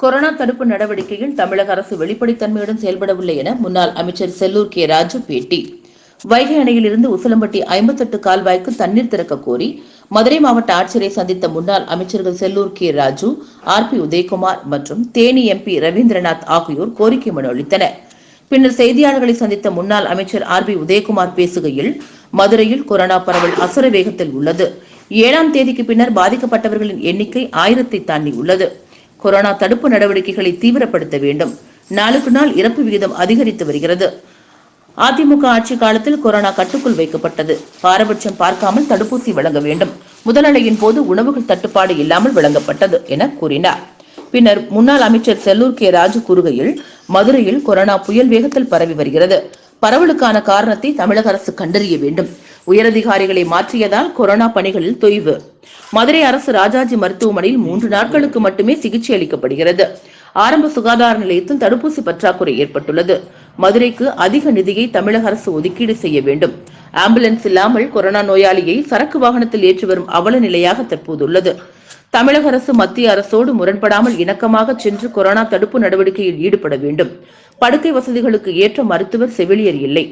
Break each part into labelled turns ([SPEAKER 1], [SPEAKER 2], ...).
[SPEAKER 1] Corona தடுப்பு நடவடிக்கையில் தமிழக அரசு வெளிப்படைத்தன்மையுடன் செயல்படவில்லை என முன்னாள் அமைச்சர் செல்லூர் கே. ராஜு பேட்டி. வைகை அணையிலிருந்து உசிலம்பட்டி ஐம்பத்தெட்டு கால்வாய்க்கு தண்ணீர் திறக்க கோரி மதுரை மாவட்ட ஆட்சியரை சந்தித்த முன்னாள் அமைச்சர்கள் Sellur K. Raju R. P. Udhayakumar மற்றும் தேனி எம்பி ரவீந்திரநாத் ஆகியோர் கோரிக்கை மனு அளித்தனர். பின்னர் செய்தியாளர்களை சந்தித்த முன்னாள் அமைச்சர் ஆர். பி. உதயகுமார் பேசுகையில் மதுரையில் கொரோனா பரவல் அசுர வேகத்தில் உள்ளது. ஏழாம் தேதிக்கு பின்னர் பாதிக்கப்பட்டவர்களின் எண்ணிக்கை ஆயிரத்தை தாண்டி உள்ளது கொரோனா தடுப்பு நடவடிக்கைகளை தீவிரப்படுத்த வேண்டும். நாளுக்கு நாள் இறப்பு விகிதம் அதிகரித்து வருகிறது. அதிமுக ஆட்சி காலத்தில் கொரோனா கட்டுக்குள் வைக்கப்பட்டது. பாரபட்சம் பார்க்காமல் தடுப்பூசி வழங்க வேண்டும். முதல் போது உணவுகள் தட்டுப்பாடு இல்லாமல் வழங்கப்பட்டது என கூறினார். பின்னர் முன்னாள் அமைச்சர் செல்லூர் கே. ராஜு கூறுகையில் மதுரையில் கொரோனா புயல் வேகத்தில் பரவி வருகிறது. பரவலுக்கான காரணத்தை தமிழக அரசு கண்டறிய வேண்டும். உயரதிகாரிகளை மாற்றியதால் கொரோனா பணிகளில் தொய்வு. மதுரை அரசு ராஜாஜி மருத்துவமனையில் மூன்று நாட்களுக்கு மட்டுமே சிகிச்சை அளிக்கப்படுகிறது. ஆரம்ப சுகாதார நிலையத்தில் தடுப்பூசி பற்றாக்குறை ஏற்பட்டுள்ளது. மதுரைக்கு அதிக நிதியை தமிழக அரசு ஒதுக்கீடு செய்ய வேண்டும். ஆம்புலன்ஸ் இல்லாமல் கொரோனா நோயாளியை சரக்கு வாகனத்தில் ஏற்றி வரும் அவல நிலையாக தற்போதுள்ளது தமிழக அரசு மத்திய அரசோடு முரண்படாமல் இணக்கமாக சென்று கொரோனா தடுப்பு நடவடிக்கையில் ஈடுபட வேண்டும். படுக்கை வசதிகளுக்கு ஏற்ற மருத்துவர் செவிலியர் இல்லை.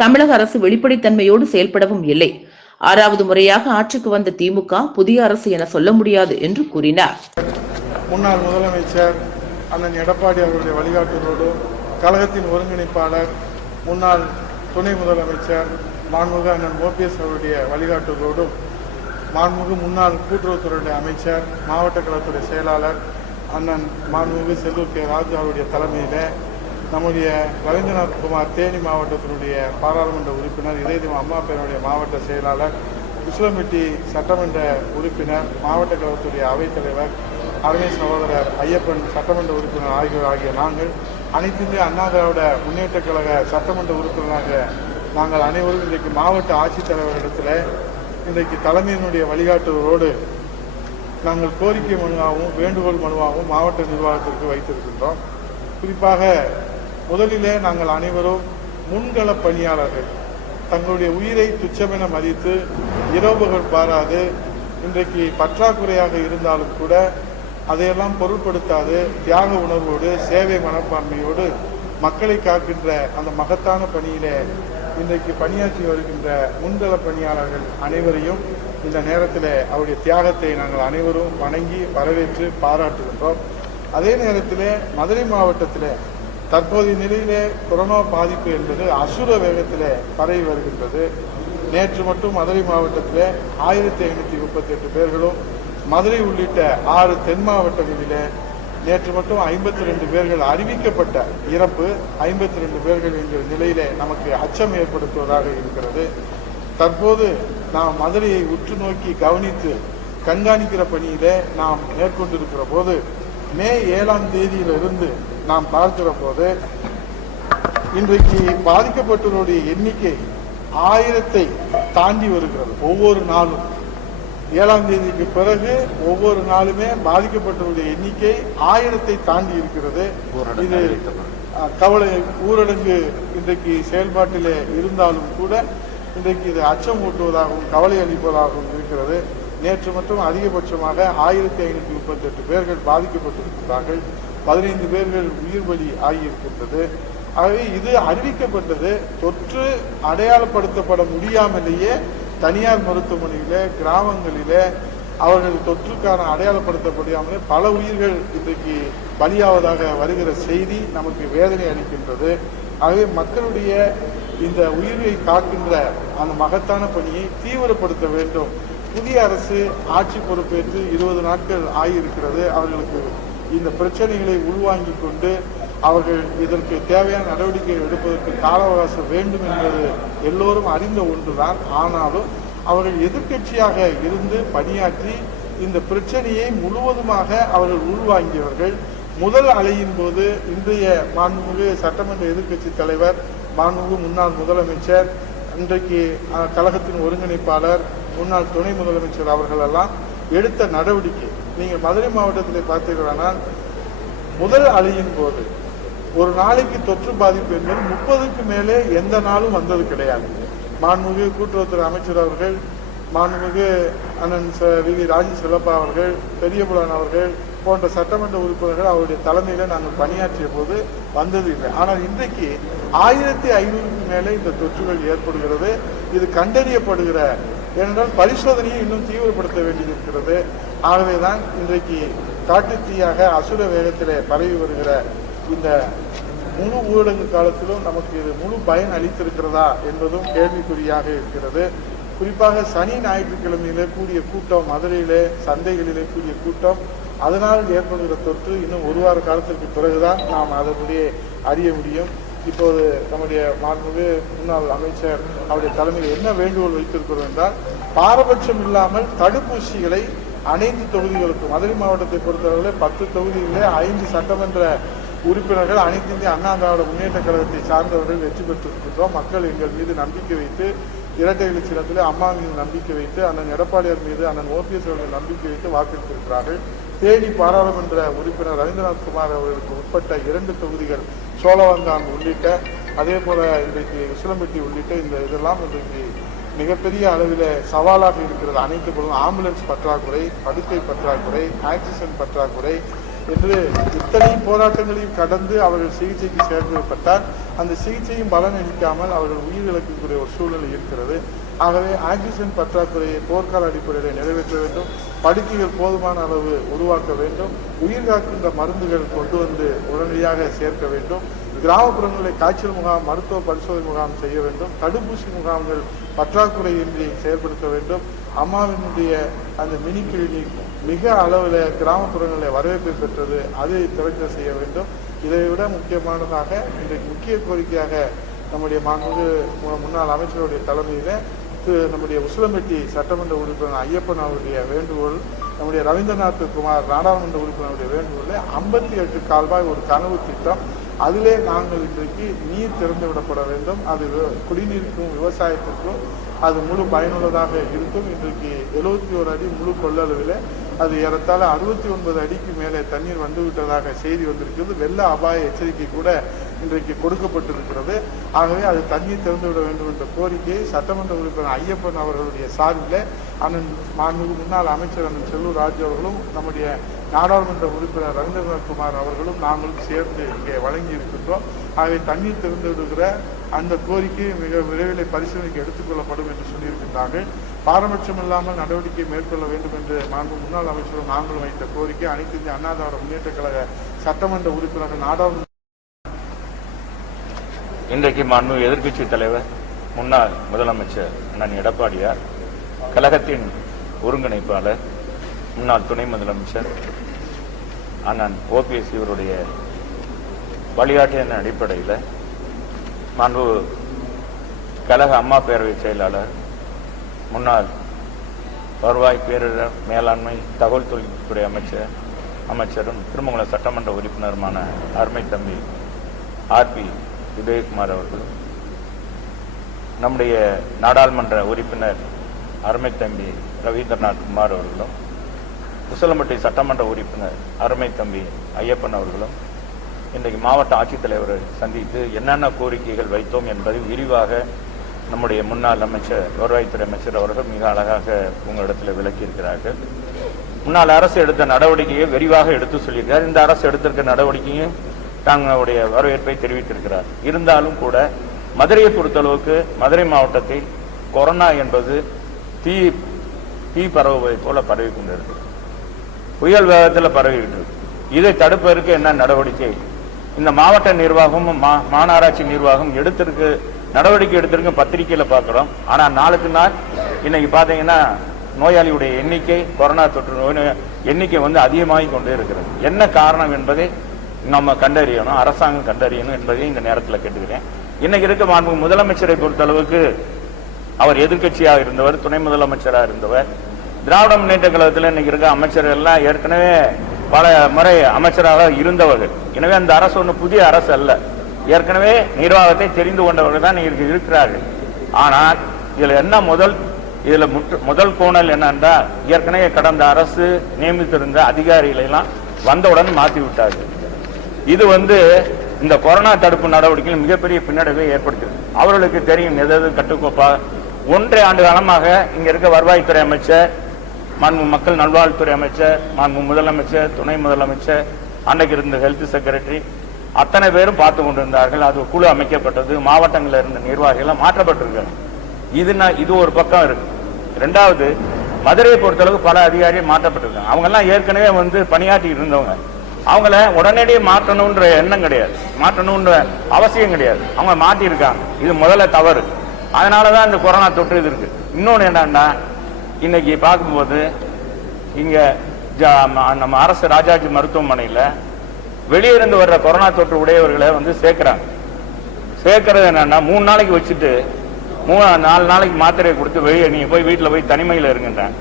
[SPEAKER 1] தமிழக அரசு வெளிப்படைத்தன்மையோடு செயல்படவும் இல்லை. ஆறாவது முறையாக ஆட்சிக்கு வந்த திமுக புதிய அரசு என சொல்ல முடியாது என்று கூறினார்.
[SPEAKER 2] முன்னாள் முதலமைச்சர் அண்ணன் எடப்பாடி அவருடைய வழிகாட்டுதலோடு கழகத்தின் ஒருங்கிணைப்பாளர் முன்னாள் துணை முதலமைச்சர் மாண்புமிகு அண்ணன் ஓபிஎஸ் அவருடைய வழிகாட்டுதலோடும் மாண்புமிகு முன்னாள் கூட்டுறவுத்துறையுடைய அமைச்சர் மாவட்ட கழகத்துடைய செயலாளர் அண்ணன் மாண்புமிகு செல்லூர் கே. ராஜு அவருடைய தலைமையில் நம்முடைய ரவீந்திரநாத் குமார் தேனி மாவட்டத்தினுடைய பாராளுமன்ற உறுப்பினர் இதயதீபம் அம்மா பேருடைய மாவட்ட செயலாளர் உசிலம்பட்டி சட்டமன்ற உறுப்பினர் மாவட்ட கழகத்துடைய அவைத்தலைவர் அருமை சகோதரர் ஐயப்பன் சட்டமன்ற உறுப்பினர் ஆகியோர் ஆகிய நாங்கள் அனைத்து இந்திய அண்ணா திராவிட முன்னேற்ற கழக சட்டமன்ற உறுப்பினராக நாங்கள் அனைவரும் இன்றைக்கு மாவட்ட ஆட்சித்தலைவரிடத்தில் இன்றைக்கு தலைமையினுடைய வழிகாட்டுதலோடு நாங்கள் கோரிக்கை மனுவாகவும் வேண்டுகோள் மனுவாகவும் மாவட்ட நிர்வாகத்திற்கு வைத்திருக்கின்றோம். குறிப்பாக முதலிலே நாங்கள் அனைவரும் முன்கள பணியாளர்கள் தங்களுடைய உயிரை துச்சமென மதித்து இரவுகள் பாராது இன்றைக்கு பற்றாக்குறையாக இருந்தாலும் கூட அதையெல்லாம் பொருட்படுத்தாது தியாக உணர்வோடு சேவை மனப்பான்மையோடு மக்களை காக்கின்ற அந்த மகத்தான பணியிலே இன்றைக்கு பணியாற்றி வருகின்ற முன்கள பணியாளர்கள் அனைவரையும் இந்த நேரத்தில் அவருடைய தியாகத்தை நாங்கள் அனைவரும் வணங்கி வரவேற்று பாராட்டுகின்றோம். அதே நேரத்தில் மதுரை மாவட்டத்தில் தற்போதைய நிலையிலே கொரோனா பாதிப்பு என்பது அசுர வேகத்தில் பரவி வருகின்றது. நேற்று மட்டும் மதுரை மாவட்டத்தில் ஆயிரத்தி ஐநூற்றி முப்பத்தெட்டு பேர்களும் மதுரை உள்ளிட்ட ஆறு தென் மாவட்டங்களில் நேற்று மட்டும் ஐம்பத்தி ரெண்டு பேர்கள் அறிவிக்கப்பட்ட இறப்பு ஐம்பத்தி ரெண்டு பேர்கள் என்கிற நிலையிலே நமக்கு அச்சம் ஏற்படுத்துவதாக இருக்கிறது. தற்போது நாம் மதுரையை உற்று நோக்கி கவனித்து கண்காணிக்கிற பணியிலே நாம் மேற்கொண்டிருக்கிற போது மே ஏழாம் தேதியிலிருந்து நாம் பார்க்கிற போது இன்றைக்கு பாதிக்கப்பட்டவருடைய எண்ணிக்கை ஆயிரத்தை தாண்டி வருகிறது. ஒவ்வொரு நாளும் ஏழாம் தேதிக்கு பிறகு ஒவ்வொரு நாளுமே பாதிக்கப்பட்டவருடைய எண்ணிக்கை ஆயிரத்தை தாண்டி இருக்கிறது. இது கவலை ஊரடங்கு இன்றைக்கு செயல்பாட்டிலே இருந்தாலும் கூட இன்றைக்கு இது அச்சம் ஊட்டுவதாகவும் கவலை அளிப்பதாகவும் இருக்கிறது. நேற்று மட்டும் அதிகபட்சமாக ஆயிரத்தி ஐநூற்றி முப்பத்தெட்டு பேர்கள் பாதிக்கப்பட்டிருக்கிறார்கள். பதினைந்து பேர்கள் உயிர் பலி ஆகியிருக்கின்றது. ஆகவே இது அறிவிக்கப்பட்டது. தொற்று அடையாளப்படுத்தப்பட முடியாமலேயே தனியார் மருத்துவமனையில கிராமங்களில் அவர்கள் தொற்றுக்கான அடையாளப்படுத்தப்படாமலே பல உயிர்கள் இன்றைக்கு பலியாவதாக வருகிற செய்தி நமக்கு வேதனை அளிக்கின்றது. ஆகவே மக்களுடைய இந்த உயிரை காக்கின்ற அந்த மகத்தான பணியை தீவிரப்படுத்த வேண்டும். புதிய அரசு ஆட்சி பொறுப்பேற்று இருபது நாட்கள் ஆகியிருக்கிறது. அவர்களுக்கு இந்த பிரச்சனைகளை உள்வாங்கிக் கொண்டு அவர்கள் இதற்கு தேவையான நடவடிக்கை எடுப்பதற்கு கால அவகாசம் வேண்டும் என்பது எல்லோரும் அறிந்த ஒன்றுதான். ஆனாலும் அவர்கள் எதிர்க்கட்சியாக இருந்து பணியாற்றி இந்த பிரச்சனையை முழுவதுமாக அவர்கள் உள்வாங்கியவர்கள். முதல் அலையின் போது இன்றைய மாண்புமிகு சட்டமன்ற எதிர்க்கட்சி தலைவர் மாண்புமிகு முன்னாள் முதலமைச்சர் இன்றைக்கு கழகத்தின் ஒருங்கிணைப்பாளர் முன்னாள் துணை முதலமைச்சர் அவர்கள் எல்லாம் எடுத்த நடவடிக்கை. நீங்கள் மதுரை மாவட்டத்தில் பார்த்தீர்களானால் முதல் அலையின் போது ஒரு நாளைக்கு தொற்று பாதிப்பு என்பது முப்பதுக்கு மேலே எந்த நாளும் வந்தது கிடையாது. மாண்புமிகு கூட்டுறவுத்துறை அமைச்சர் அவர்கள் மாண்புமிகு அண்ணன் ச- வி. வி. ராஜி சிலப்பா அவர்கள் பெரியபுலன் அவர்கள் போன்ற சட்டமன்ற உறுப்பினர்கள் அவருடைய தலைமையில நாங்கள் பணியாற்றிய போது வந்தது இல்லை. ஆனால் இன்றைக்கு ஆயிரத்தி ஐநூறுக்கு மேலே இந்த தொற்றுகள் ஏற்படுகிறது. இது கண்டறியப்படுகிற ஏனென்றால் பரிசோதனையை இன்னும் தீவிரப்படுத்த வேண்டியிருக்கிறது ஆகவேதான் இன்றைக்கு காட்டுத்தீயாக அசுர வேகத்திலே பரவி வருகிற இந்த முழு ஊரடங்கு காலத்திலும் நமக்கு இது முழு பயன் அளித்திருக்கிறதா என்பதும் கேள்விக்குறியாக இருக்கிறது. குறிப்பாக சனி ஞாயிற்றுக்கிழமையிலே கூடிய கூட்டம் மதுரையிலே சந்தைகளிலே கூடிய கூட்டம் அதனால் ஏற்படுகிற தொற்று இன்னும் ஒரு வார காலத்திற்கு பிறகுதான் நாம் அதனுடைய அறிய முடியும். இப்போது நம்முடைய மாண்புமிகு முன்னாள் அமைச்சர் அவருடைய தலைமையில் என்ன வேண்டுகோள் வைத்திருக்கிறோம் என்றால் பாரபட்சம் இல்லாமல் தடுப்பூசிகளை அனைத்து தொகுதிகளுக்கும் மதுரை மாவட்டத்தை பொறுத்தவரை பத்து தொகுதிகளிலே ஐந்து சட்டமன்ற உறுப்பினர்கள் அனைத்து இந்திய அண்ணா திராவிட முன்னேற்ற கழகத்தை சார்ந்தவர்கள் வெற்றி பெற்றிருக்கின்றோம். மக்கள் எங்கள் மீது நம்பிக்கை வைத்து இரட்டை இலட்சணத்தில் அம்மா மீது நம்பிக்கை வைத்து அண்ணன் எடப்பாடியார் மீது அண்ணன் ஓபிஎஸ் அவர்கள் நம்பிக்கை வைத்து வாக்களித்திருக்கிறார்கள். தேனி பாராளுமன்ற உறுப்பினர் ரவீந்திரநாத் குமார் அவர்களுக்கு உட்பட்ட இரண்டு தொகுதிகள் சோழவந்தான் உள்ளிட்ட அதே போல இன்றைக்கு விசிலம்பட்டி உள்ளிட்ட இந்த இதெல்லாம் இன்றைக்கு மிகப்பெரிய அளவில் சவாலாக இருக்கிறது. அனைத்து பொருளும் ஆம்புலன்ஸ் பற்றாக்குறை படுக்கை பற்றாக்குறை ஆக்சிஜன் பற்றாக்குறை என்று இத்தனை போராட்டங்களையும் கடந்து அவர்கள் சிகிச்சைக்கு சேர்க்கப்பட்டால் அந்த சிகிச்சையும் பலன் அளிக்காமல் அவர்கள் உயிரிழக்கக்கூடிய ஒரு சூழ்நிலை இருக்கிறது. ஆகவே ஆக்சிஜன் பற்றாக்குறையை போர்க்கால அடிப்படையில் நிறைவேற்ற வேண்டும். படுக்கைகள் போதுமான அளவு உருவாக்க வேண்டும். உயிர் காக்கின்ற மருந்துகள் கொண்டு வந்து உடனடியாக சேர்க்க வேண்டும். கிராமப்புறங்களில் காய்ச்சல் முகாம் மருத்துவ பரிசோதனை முகாம் செய்ய வேண்டும். தடுப்பூசி முகாம்கள் பற்றாக்குறையின்றி செயல்படுத்த வேண்டும். அம்மாவினுடைய அந்த மினி கிளினிக் மிக அளவில் கிராமப்புறங்களில் வரவேற்பை பெற்றது அதை திறக்க செய்ய வேண்டும். இதை விட முக்கியமானதாக இன்றைக்கு முக்கிய கோரிக்கையாக நம்முடைய மாண்புமிகு மு- முன்னாள் அமைச்சருடைய தலைமையில் திரு நம்முடைய உசிலம்பட்டி சட்டமன்ற உறுப்பினர் ஐயப்பன் அவருடைய வேண்டுகோள் நம்முடைய ரவீந்திரநாத் குமார் நாடாளுமன்ற உறுப்பினருடைய வேண்டுகோளில் ஐம்பத்தி எட்டு கால்வாய் ஒரு கனவு திட்டம் அதிலே நாங்கள் இன்றைக்கு நீர் திறந்து விடப்பட வேண்டும். அது குடிநீருக்கும் விவசாயத்திற்கும் அது முழு பயனுள்ளதாக இருக்கும். இன்றைக்கு எழுபத்தி ஒரு அடி முழு கொள்ளளவில் அது ஏறத்தாழ அறுபத்தி ஒன்பது அடிக்கு மேலே தண்ணீர் வந்துவிட்டதாக செய்தி வந்திருக்கிறது. வெள்ள அபாய எச்சரிக்கை கூட இன்றைக்கு கொடுக்கப்பட்டிருக்கிறது. ஆகவே அது தண்ணீர் திறந்துவிட வேண்டும் என்ற கோரிக்கையை சட்டமன்ற உறுப்பினர் ஐயப்பன் அவர்களுடைய சார்பில் அண்ணன் மாண்புமிகு முன்னாள் அமைச்சர் அண்ணன் செல்லூர் ராஜு அவர்களும் நம்முடைய நாடாளுமன்ற உறுப்பினர் ரவீந்திரநாத் குமார் அவர்களும் நாங்களும் சேர்ந்து இங்கே வழங்கி இருக்கின்றோம் ஆகவே தண்ணீர் திறந்து விடுகிற அந்த கோரிக்கை மிக விரைவில் பரிசீலனைக்கு எடுத்துக்கொள்ளப்படும் என்று சொல்லியிருக்கின்றார்கள். பாரபட்சம் இல்லாமல் நடவடிக்கை மேற்கொள்ள வேண்டும் என்று மாண்பு முன்னாள் அமைச்சரும் நாங்களும் வைத்த கோரிக்கை அனைத்து இந்திய அண்ணா திராவிட முன்னேற்ற கழக சட்டமன்ற உறுப்பினர்கள் நாடாளுமன்ற
[SPEAKER 3] இன்றைக்கு மாண்பு எதிர்கட்சி தலைவர் முன்னாள் முதலமைச்சர் அண்ணன் எடப்பாடியார் கழகத்தின் ஒருங்கிணைப்பாளர் முன்னாள் துணை முதலமைச்சர் அண்ணன் ஓபிஎஸ் இவருடைய வழிகாட்டின் அடிப்படையில் மாண்பு கழக அம்மா பேரவை செயலாளர் முன்னாள் வருவாய் பேரிடர் மேலாண்மை தகவல் தொழில்நுட்பத்துறை அமைச்சர் அமைச்சரும் திருமங்கலம் சட்டமன்ற உறுப்பினருமான அருமை தம்பி ஆர்பி உதயகுமார் அவர்களும் நம்முடைய நாடாளுமன்ற உறுப்பினர் அருமை தம்பி ரவீந்திரநாத் குமார் அவர்களும் குசலம்பட்டி சட்டமன்ற உறுப்பினர் அருமை தம்பி ஐயப்பன் அவர்களும் இன்றைக்கு மாவட்ட ஆட்சித்தலைவரை சந்தித்து என்னென்ன கோரிக்கைகள் வைத்தோம் என்பதை விரிவாக நம்முடைய முன்னாள் அமைச்சர் வருவாய்த்துறை அமைச்சர் அவர்கள் மிக அழகாக உங்களிடத்தில் விளக்கியிருக்கிறார்கள். முன்னாள் அரசு எடுத்த நடவடிக்கையை விரிவாக எடுத்து சொல்லியிருக்கிறார். இந்த அரசு எடுத்திருக்க நடவடிக்கையும் தங்களுடைய வரவேற்பை தெரிவித்திருக்கிறார். இருந்தாலும் கூட மதுரையை பொறுத்தளவுக்கு மதுரை மாவட்டத்தில் கொரோனா என்பது தீ தீ பரவுவதை போல பரவி கொண்டிருக்கு. புயல் வேகத்தில் பரவிட்டு இருக்கு. இதை தடுப்பதற்கு என்ன நடவடிக்கை? இந்த மாவட்ட நிர்வாகமும் மா- மாநகராட்சி நிர்வாகம் எடுத்திருக்கு நடவடிக்கை எடுத்திருக்கு பத்திரிகையில் பார்க்குறோம் ஆனால் நாளுக்கு நாள் இன்னைக்கு பார்த்தீங்கன்னா நோயாளியுடைய எண்ணிக்கை கொரோனா தொற்று நோய் எண்ணிக்கை வந்து அதிகமாகி கொண்டே இருக்கிறது. என்ன காரணம் என்பதை நம்ம கண்டறியணும் அரசாங்கம் கண்டறியணும் என்பதை இந்த நேரத்தில் கேட்டுக்கிறேன். இன்னைக்கு இருக்க மாண்பு முதலமைச்சரை பொறுத்தளவுக்கு அவர் எதிர்கட்சியாக இருந்தவர் துணை முதலமைச்சராக இருந்தவர். திராவிட முன்னேற்ற கழகத்தில் இன்னைக்கு இருக்க அமைச்சர்கள் எல்லாம் ஏற்கனவே பல முறை அமைச்சராக இருந்தவர்கள். எனவே அந்த அரசு ஒன்று புதிய அரசு அல்ல. ஏற்கனவே நிர்வாகத்தை தெரிந்து கொண்டவர்கள் தான் இருக்கிறார்கள். ஆனால் இதுல என்ன முதல் இதுல முற்று- முதல் கோணல் என்னன்னா ஏற்கனவே கடந்த அரசு நியமித்திருந்த அதிகாரிகளை எல்லாம் வந்தவுடன் மாற்றி விட்டார்கள் இது வந்து இந்த கொரோனா தடுப்பு நடவடிக்கையில் மிகப்பெரிய பின்னடைவை ஏற்படுத்தியது. அவர்களுக்கு தெரியும் எதாவது கட்டுக்கோப்பா. ஒன்றை ஆண்டு காலமாக இங்க இருக்க வருவாய்த்துறை அமைச்சர் மாண்பு மக்கள் நல்வாழ்வுத்துறை அமைச்சர் மாண்பு முதலமைச்சர் துணை முதலமைச்சர் அன்னைக்கு இருந்த ஹெல்த் செக்ரட்டரி அத்தனை பேரும் பார்த்து கொண்டிருந்தார்கள். அது குழு அமைக்கப்பட்டது. மாவட்டங்களில் இருந்த நிர்வாகிகள் மாற்றப்பட்டிருக்காங்க. இது இது ஒரு பக்கம் இருக்கு. ரெண்டாவது மதுரையை பொறுத்தளவுக்கு பல அதிகாரிகள் மாற்றப்பட்டிருக்காங்க. அவங்க எல்லாம் ஏற்கனவே வந்து பணியாற்றி இருந்தவங்க. அவங்கள உடனடியே மாற்றணுன்ற எண்ணம் கிடையாது. மாற்றணுன்ற அவசியம் கிடையாது. அவங்க மாற்றிருக்காங்க இது முதல்ல தவறு. அதனாலதான் இந்த கொரோனா தொற்று இது இருக்கு. இன்னொன்னு என்னன்னா இன்னைக்கு பார்க்கும்போது இங்க நம்ம அரசு ராஜாஜி மருத்துவமனையில வெளியே இருந்து வர்ற கொரோனா தொற்று உடையவர்களை வந்து சேர்க்குறாங்க. சேர்க்கறது என்னன்னா மூணு நாளைக்கு வச்சுட்டு மூணு நாலு நாளைக்கு மாத்திரையை கொடுத்து வெளியே நீங்கள் போய் வீட்டில் போய் தனிமையில் இருங்கன்றாங்க.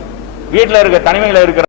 [SPEAKER 3] வீட்டில் இருக்க தனிமையில் இருக்கிற